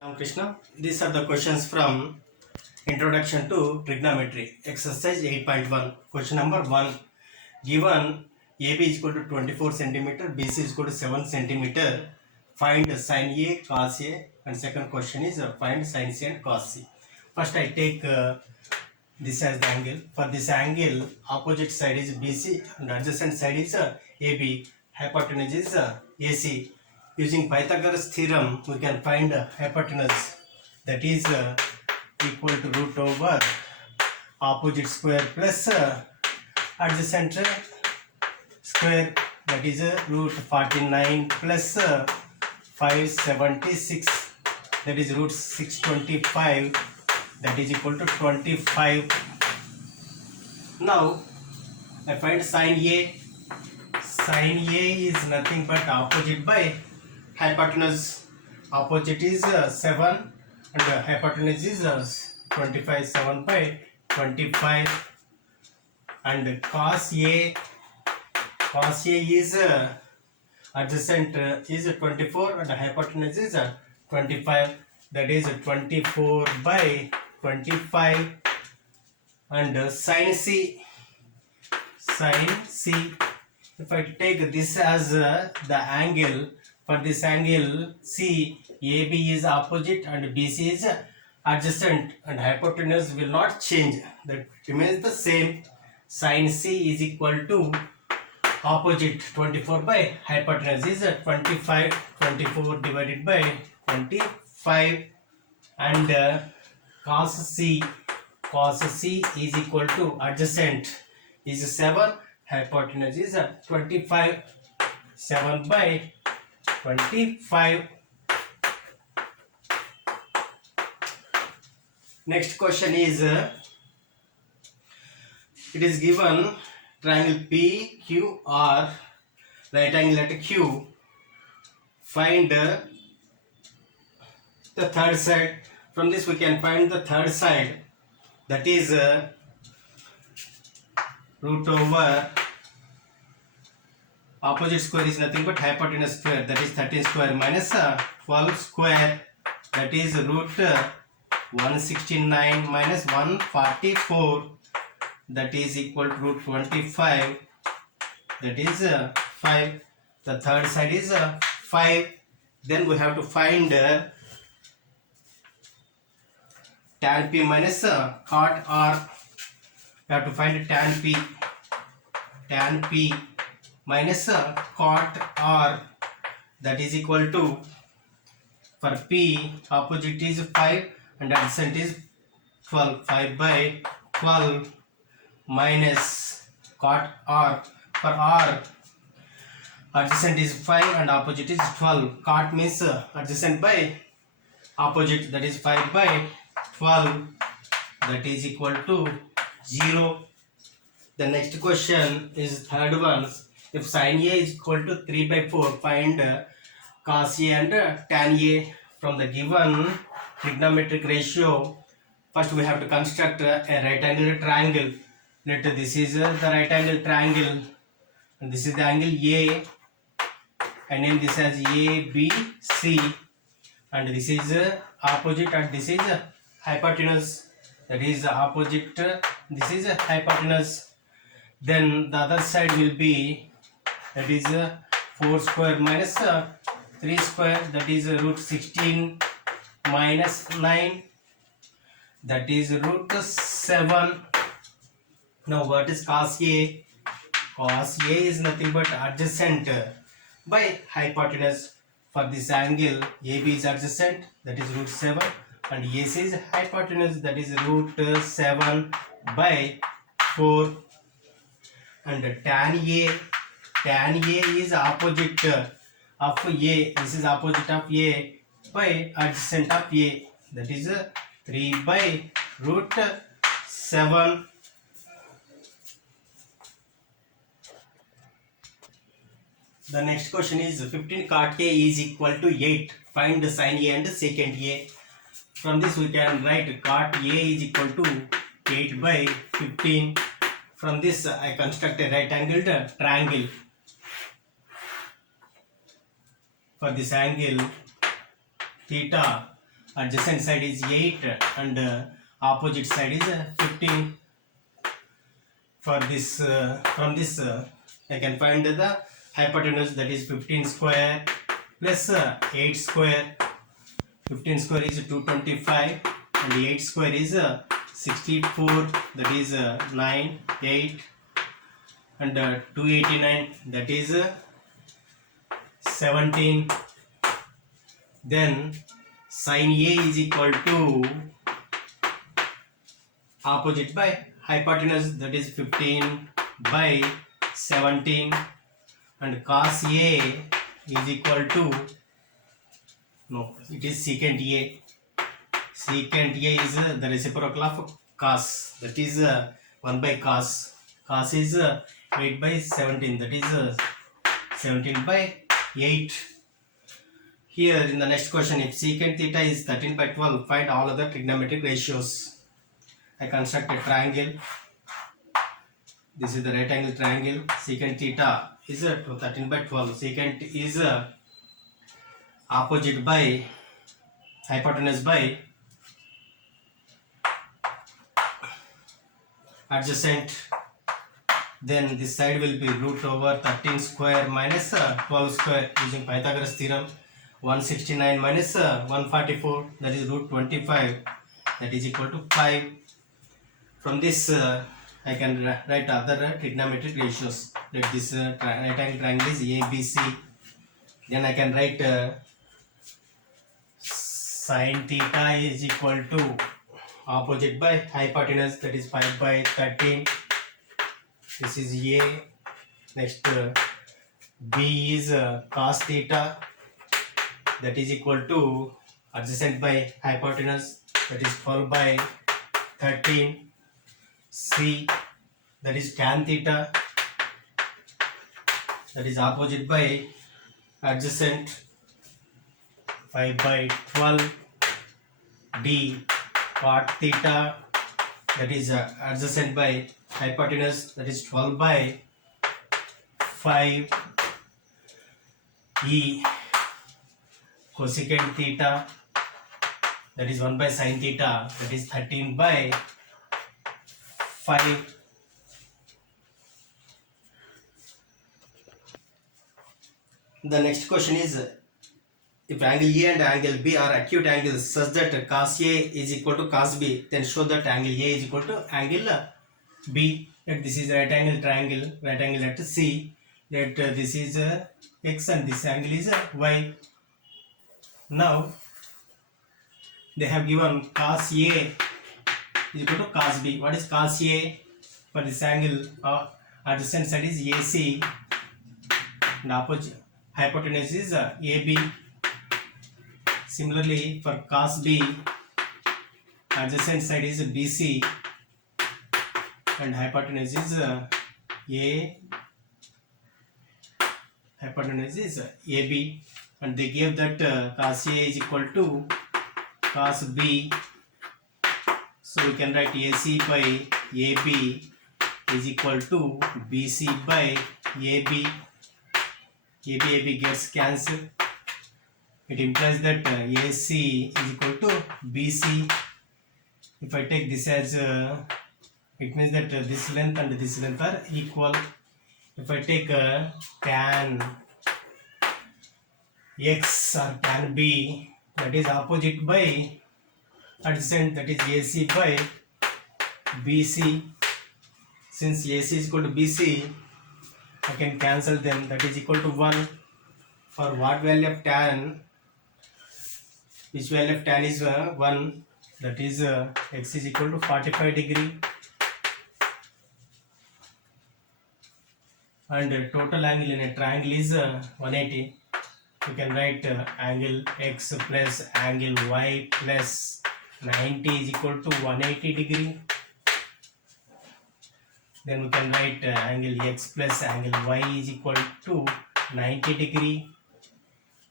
I'm Krishna. These are the questions from Introduction to Trigonometry, exercise 8.1. Question number 1. Given AB is equal to 24 centimeter, BC is equal to 7 centimeter, find sin A, cos A, and second question is find sin C and cos C. First I take this as the angle. For this angle, opposite side is BC and adjacent side is AB. Hypotenuse is AC. Using Pythagoras theorem, we can find hypotenuse, that is equal to root over opposite square plus adjacent square, that is root 49 plus 576, that is root 625, that is equal to 25. Now I find sin A. Sin A is nothing but opposite by hypotenuse. Opposite is 7 and hypotenuse is 25. 7 by 25. And cos A is adjacent is 24 and hypotenuse is 25, that is 24 by 25. And sin C, if I take this as the angle, for this angle C, AB is opposite and BC is adjacent and hypotenuse will not change, that remains the same. Sin C is equal to opposite 24 by hypotenuse is 25, 24 divided by 25. And cos C is equal to adjacent is 7, hypotenuse is 25, 7 by 25. Next question is, it is given triangle PQR, right angle at Q, find the third side. From this we can find the third side, that is root over opposite square is nothing but hypotenuse square, that is 13 square minus 12 square, that is root 169 minus 144, that is equal to root 25, that is 5. The third side is 5. Then we have to find tan P minus cot R. We have to find tan P minus cot R, that is equal to, for P opposite is 5 and adjacent is 12, 5 by 12 minus cot R. For R, adjacent is 5 and opposite is 12. Cot means adjacent by opposite, that is 5 by 12, that is equal to 0. The next question is third one. If sin A is equal to 3 by 4, find cos A and tan A. From the given trigonometric ratio, first we have to construct a right angle triangle. Let this is the right angle triangle and this is the angle A. I name this as ABC, and this is opposite and this is hypotenuse, that is opposite, this is hypotenuse. Then the other side will be, that is 4 square minus 3 square, that is root 16 minus 9, that is root 7. Now what is cos A? Cos A is nothing but adjacent by hypotenuse. For this angle AB is adjacent, that is root 7, and AC is hypotenuse, that is root 7 by 4. And tan A is opposite of A, this is opposite of A by adjacent of A, that is 3 by root 7. The next question is 15 cot A is equal to 8. Find sin A and secant A. From this we can write cot A is equal to 8 by 15. From this I construct a right angled triangle. For this angle theta, adjacent side is 8 and opposite side is 15. For this from this I can find the hypotenuse, that is 15 square plus 8 square. 15 square is 225 and 8 square is 64, that is 9 8 and 289, that is 17. Then sin A is equal to opposite by hypotenuse, that is 15 by 17, and cos A is equal to, no, it is secant A. Secant A is the reciprocal of cos, that is 1 by cos. Cos is 8 by 17, that is 17 by 8. Here in the next question, if secant theta is 13 by 12, find all other trigonometric ratios. I construct a triangle. This is the right angle triangle. Secant theta is 13 by 12. Secant is opposite by hypotenuse by adjacent. Then this side will be root over 13 square minus 12 square using Pythagoras theorem. 169 minus 144, that is root 25, that is equal to 5. From this I can write other trigonometric ratios. Let this right angle triangle is ABC. Then I can write sin theta is equal to opposite by hypotenuse, that is 5 by 13. This is A. Next B is cos theta, that is equal to adjacent by hypotenuse, that is 12 by 13. C, that is tan theta, that is opposite by adjacent, 5 by 12. D, cot theta, that is adjacent by hypotenuse, that is 12 by 5. E, cosecant theta, that is 1 by sin theta, that is 13 by 5. The next question is, if angle A and angle B are acute angles such that cos A is equal to cos B, then show that angle A is equal to angle B. That this is right angle triangle, right angle at C. That this is X and this angle is Y. Now they have given cos A is equal to cos B. What is cos A? For this angle adjacent side is AC and opposite hypotenuse is AB. Similarly for cos B, adjacent side is BC and hypotenuse is hypotenuse is AB, and they gave that cos A is equal to cos B. So we can write AC by AB is equal to BC by AB. AB gets cancelled. It implies that AC is equal to BC. If I take this as it means that this length and this length are equal. If I take tan X or tan B, that is opposite by adjacent, that is AC by BC. Since AC is equal to BC, I can cancel them, that is equal to 1. For what value of tan? Which value of tan is 1? That is X is equal to 45 degree. And total angle in a triangle is 180. You can write angle X plus angle Y plus 90 is equal to 180 degree. Then we can write angle X plus angle Y is equal to 90 degree.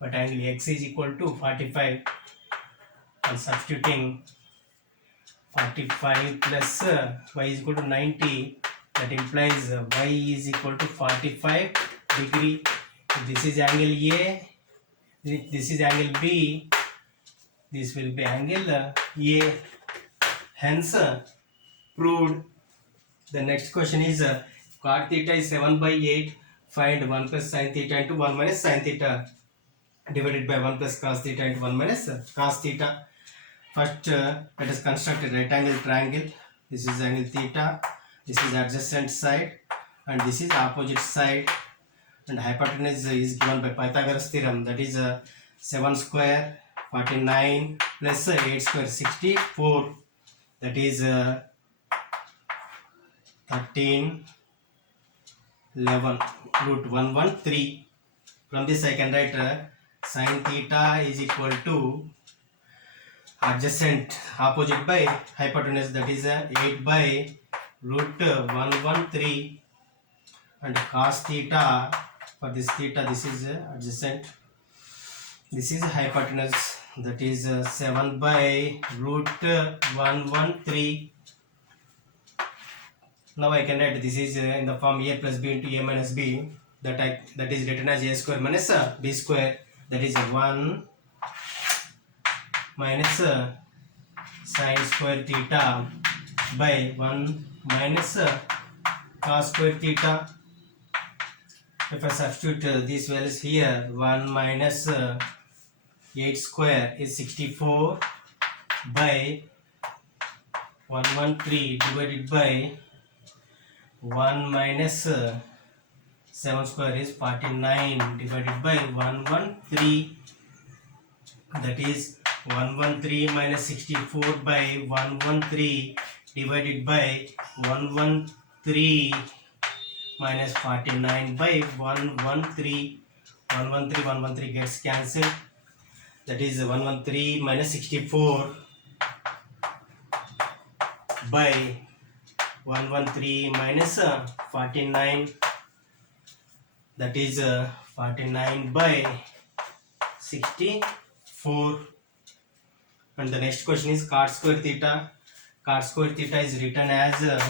But angle X is equal to 45. And substituting 45 plus Y is equal to 90, that implies Y is equal to 45 degree. This is angle A, this is angle B, this will be angle A. Hence proved. The next question is cot theta is 7 by 8. Find 1 plus sin theta into 1 minus sin theta divided by 1 plus cos theta into 1 minus cos theta. First, let us construct a right angle triangle. This is angle theta. This is adjacent side, and this is opposite side. And hypotenuse is given by Pythagoras theorem. That is 7 square 49 plus 8 square 64. That is 13 11 root 113. From this I can write sin theta is equal to adjacent opposite by hypotenuse, that is 8 by root 113, and cos theta, for this theta this is adjacent, this is hypotenuse, that is 7 by root 113. Now I can write this is in the form a plus b into a minus b, that is written as a square minus b square, that is 1 minus sin square theta by 1 minus cos square theta. If I substitute these values here, 1 minus 8 square is 64 by 113 divided by 1 minus 7 square is 49 divided by 113, that is 113 minus 64 by 113 divided by 113 minus 49 by 113. 113 gets cancelled, that is 113 minus 64 by 113 minus 49, that is 49 by 64. And the next question is cot square theta. Cot square theta is written as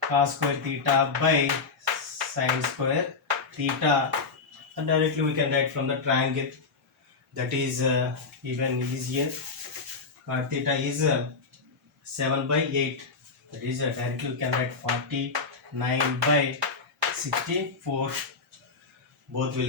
cos square theta by sin square theta, and directly we can write from the triangle, that is even easier. Cot theta is 7 by 8, that is directly we can write 49 by 64. Both will